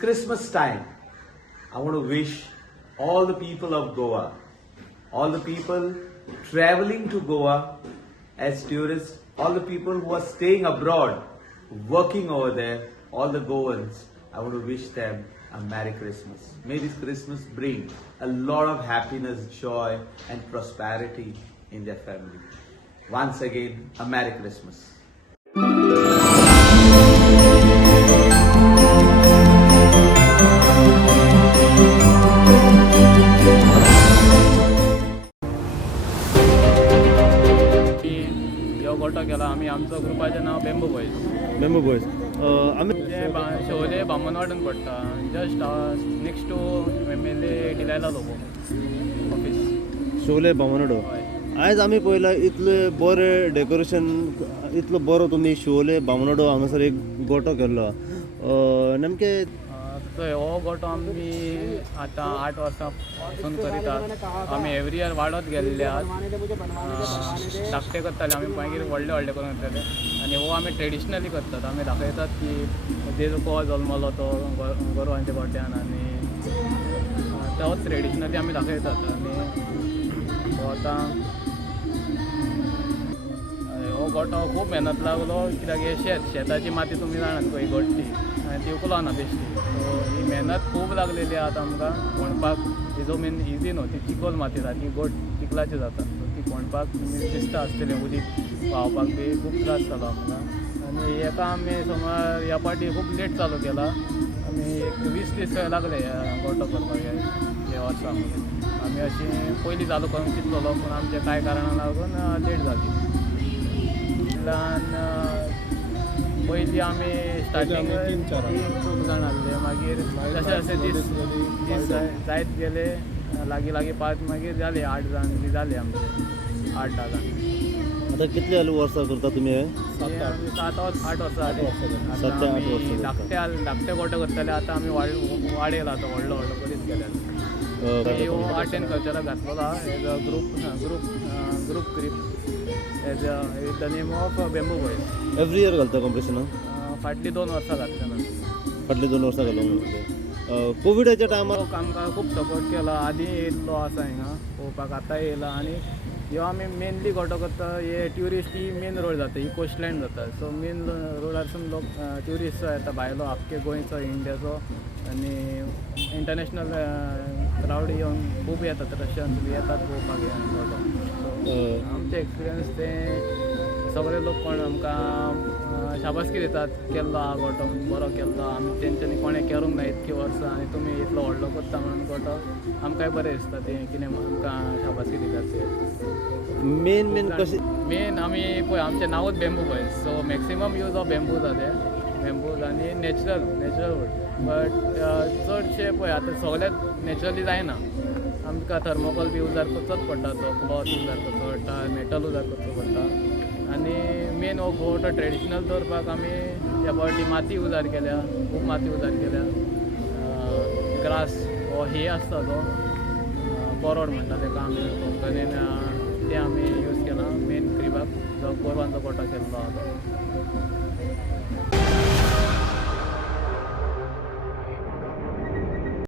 Christmas time, I want to wish all the people of Goa, all the people traveling to Goa as tourists, all the people who are staying abroad, working over there, all the Goans, I want to wish them a Merry Christmas. May this Christmas bring a lot of happiness, joy and prosperity in their family. Once again, a Merry Christmas. गोटो केला आम्ही आमचं ग्रुपाचें नाव bamboo boys आम्ही शोले बामणवाड्यान पडटा just next to MLA Delilah Lobo office शोले बामणवाडो. आयज आमी पळयला इतले बरे डेकोरेशन, इतलो बरो तुमी शोले बामणवाडो हांगासर एक गोटो केल्लो. नेमके हो गोटो आमी आतां 8 वर्सां पासून करितात. आमी एवरी इयर वाडत गेल्ले आहात. धाकटे करताले आमी मागीर व्हडले व्हडले करून करताले आनी हो आमी ट्रेडिशनली करतात. आमी दाखयतात की जेजू कोवा जल्मलो तो गोरवांच्या गोट्यान आनी तोच ट्रेडिशनली आमी दाखयतात. आनी हो आतां हो गोटो खूब मेहनत लागलो कित्याक हे शेताची माती तुमी जाणात पळय गोट्टी आनी ती उखलो ना बेश्टी. सो ही मेहनत खूब लागलेली आतां आमकां खणपाक. ही जमीन इजी न्हू, ती चिकोल माती सारकी गोट चिखलाची जाता. सो ती खणपाक दिसता आसतलें उदीक व्हांवपाक बी खूब त्रास जालो आमकां. आनी हेका आमी समज ह्या पाटी खूब लेट चालू केला. आमी एक 20 दीस लागले गोटो करपाक हे वर्सा. आमी अशी पयलीं चालू करून चिंतलेलो पूण आमच्या कांय कारणां लागून लेट जाली. पयलीं आमी स्टार्टींग 2 जाण आसले. मागीर जशे जशे दीस जायत गेले लागीं 5 मागीर जाले 8 जाण बी जाले आमचे 8-10 जाण. आता कितले वर्सां करता तुमी हे? 7-8 वर्सां जाली. धाकटे गोटो करताले. आतां आमी वाडयला तो व्हडलो करीत गेले. हो आर्ट एंड कल्चराक घातलेलो आहा as a group trip as with the name of bamboo boys. Every year घालता कॉम्पिटिशन? फाटलीं 2 वर्सां घातले ना. फाटलीं 2 वर्सां घालूंक. कोविडाच्या टायमार आमकां खूब सपोर्ट केला. आदीं येयल्लो आसा हिंगा पळोवपाक, आतां येयला. आनी ह्यो आमी मेनली गोटो करता हे ट्युरिस्ट ही मेन रोड जाता, ही कोस्टलँड जाता. सो मेन रोडारसून लोक ट्युरिस्ट येता भायलो आख्खे गोंयचो इंडियाचो आनी इंटरनॅशनल क्रावड येवन खूब येतात. रशियन्स बी येतात पळोवपाक हे गोटो. सो आमचे एक्सपिरियन्स ते सगळे लोक कोण आमकां शाबासकी दितात. केल्लो हा गोटो बरो केल्लो. आमी तेंच्यांनी कोणें करूंक ना इतकी वर्सां आनी तुमी इतलो व्हडलो करता म्हणून गोटो आमकांय बरें दिसता. ते कितें आमकां शाबासकी दितात ते. मेन कशें मेन आमी पळय आमचें नांवूच bamboo boys. So maximum use of bamboos आहा ते बेम्बूज आनी नॅचरल वूड. बट चडशे पळय आतां सगळेंच नॅचरली जायना. आमकां थर्मोकॉल बी उजार करचोच पडटा. तो क्लॉथ उजार करचो पडटा, मेटल उजार करचो पडटा. आनी मेन हो गोटो ट्रेडिशनल दवरपाक आमी ह्या फावटी माती उजार केल्या, खूब माती उजार केल्या. ग्रास हो हे आसता तो बोरोड म्हणटा तेका आमी कोंकणीन, ते आमी यूज केला मेन क्रिबाक जो गोरवांचो गोटो केल्लो आहा तो.